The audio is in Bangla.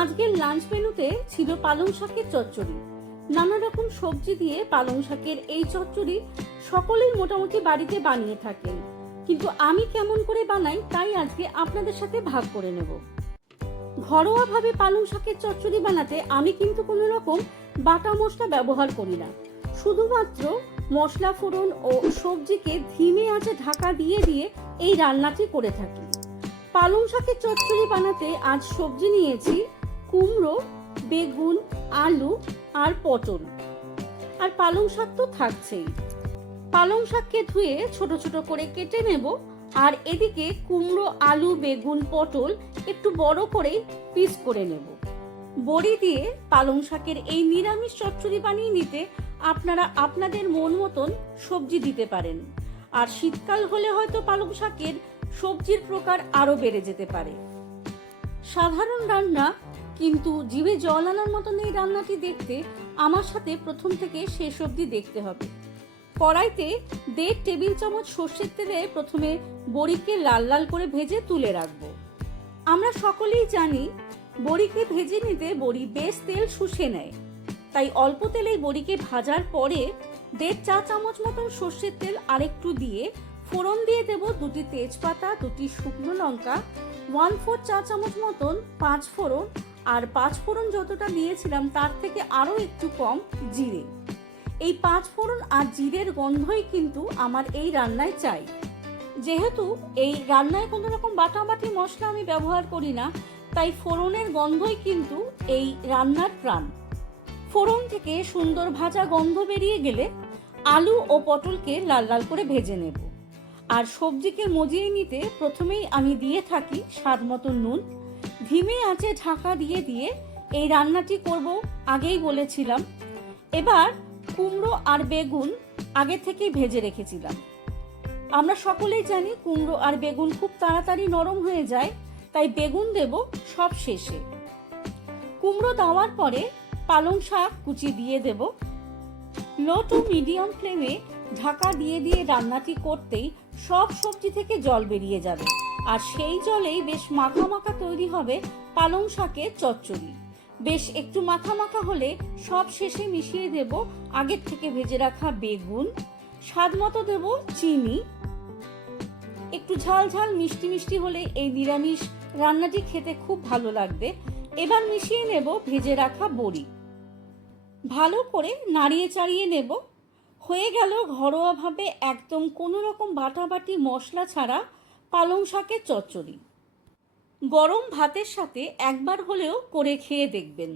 আজকের লাঞ্চ মেনুতে ছিল পালং শাকের চচ্চড়ি। নানা রকম সবজি দিয়ে পালং শাকের এই চচ্চড়ি সকলেই মোটামুটি বাড়িতে বানিয়ে থাকেন, কিন্তু আমি কেমন করে বানাই তাই আজকে আপনাদের সাথে ভাগ করে নেব। ঘরোয়াভাবে পালং শাকের চচ্চড়ি বানাতে আমি কিন্তু কোনো রকম বাটা মশলা ব্যবহার করি না, শুধুমাত্র মশলা ফোড়ন ও সবজিকে ধিমে আঁচে ঢাকা দিয়ে দিয়ে এই রান্নাটি করে থাকি। পালং শাকের চচ্চড়ি বানাতে আজ সবজি নিয়েছি কুমড়ো, বেগুন, আলু আর পটল, আর পালং শাক তো থাকছেই। পালং শাককে ধুয়ে ছোট ছোট করে কেটে নেব, আর এদিকে কুমড়ো, আলু, বেগুন, পটল একটু বড় করে পিস করে নেব। বড়ি দিয়ে পালং শাকের এই নিরামিষ চচ্চড়ি বানিয়ে নিতে আপনারা আপনাদের মন মতন সবজি দিতে পারেন, আর শীতকাল হলে হয়তো পালং শাকের সবজির প্রকার আরো বেড়ে যেতে পারে। সাধারণ রান্না, কিন্তু জিভে জল আনার মতন এই রান্নাটি দেখতে আমার সাথে প্রথম থেকে শেষ অবধি দেখতে হবে। কড়াইতে 1.5 টেবিল চামচ সর্ষের তেলে প্রথমে বড়িকে লাল লাল করে ভেজে তুলে রাখবো। আমরা সকলেই জানি বড়িকে ভেজে নিতে বড়ি বেশ তেল শুষে নেয়, তাই অল্প তেলেই বড়িকে ভাজার পরে 1.5 চা চামচ মতন সর্ষের তেল আরেকটু দিয়ে ফোড়ন দিয়ে দেব 2টি তেজপাতা, 2টি শুকনো লঙ্কা, 1/4 চা চামচ মতন 5 ফোড়ন, আর 5 ফোড়ন যতটা দিয়েছিলাম তার থেকে আরো একটু কম জিরে। এই 5 ফোড়ন আর জিরের গন্ধই কিন্তু আমার এই রান্নায় চাই। যেহেতু এই রান্নায় কোনো রকম বাটাবাটি মশলা আমি ব্যবহার করি না, তাই ফোড়নের গন্ধই কিন্তু এই রান্নার প্রাণ। ফোড়ন থেকে সুন্দর ভাজা গন্ধ বেরিয়ে গেলে আলু ও পটলকে লাল লাল করে ভেজে নেব, আর সবজিকে মজিয়ে নিতে প্রথমেই আমি দিয়ে থাকি স্বাদ মতো নুন। ধিমে আঁচে ঢাকা দিয়ে দিয়ে এই রান্নাটি করব, আগেই বলেছিলাম। এবার কুমড়ো আর বেগুন আগে থেকেই ভেজে রেখেছিলাম। আমরা সকলেই জানি কুমড়ো আর বেগুন খুব তাড়াতাড়ি নরম হয়ে যায়, তাই বেগুন দেব সব শেষে। কুমড়ো দেওয়ার পরে পালং শাক কুচি দিয়ে দেব। লো টু মিডিয়াম ফ্লেমে ঢাকা দিয়ে দিয়ে রান্নাটি করতেই সব সবজি থেকে জল বেরিয়ে যাবে, আর সেই জলেই বেশ মাখা মাখা তৈরি হবে পালং শাকের চচ্চড়ি। বেশ একটু মাখা মাখা হলে সব শেষে মিশিয়ে দেব আগের থেকে ভেজে রাখা বেগুন, স্বাদ মতো দেব চিনি। একটু ঝাল ঝাল মিষ্টি মিষ্টি হলে এই নিরামিষ রান্নাটি খেতে খুব ভালো লাগবে। এবার মিশিয়ে নেব ভেজে রাখা বড়ি, ভালো করে নাড়িয়ে চাড়িয়ে নেব। হয়ে গেল ঘরোয়াভাবে একদম কোনো রকম বাটাবাটি মশলা ছাড়া পালং শাকের চচ্চড়ি। গরম ভাতের সাথে একবার হলেও করে খেয়ে দেখবেন।